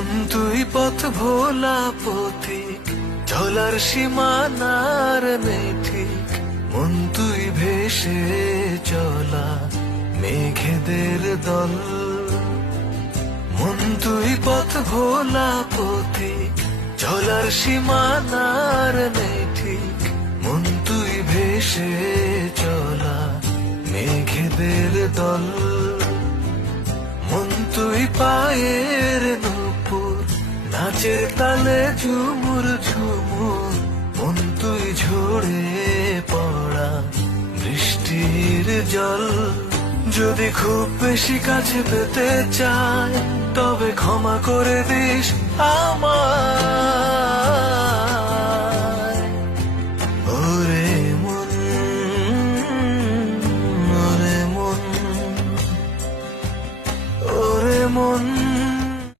মন তুই পথ ভোলা পথিক, চলার সীমানার নেই ঠিক। মন তুই ভেসে চলা মেঘেদের দল। মন তুই পথ ভোলা পথিক, চলার সীমানার নেই ঠিক। মন তুই ভেসে চলা মেঘেদের দল। মন তুই পায়ের নূপুর, নাচের তালে ঝুমুর ঝুমুর। মন তুই ঝরে পড়া বৃষ্টির জল। যদি খুব বেশি কাছে পেতে চাই, তবে ক্ষমা করে দিস আমায়।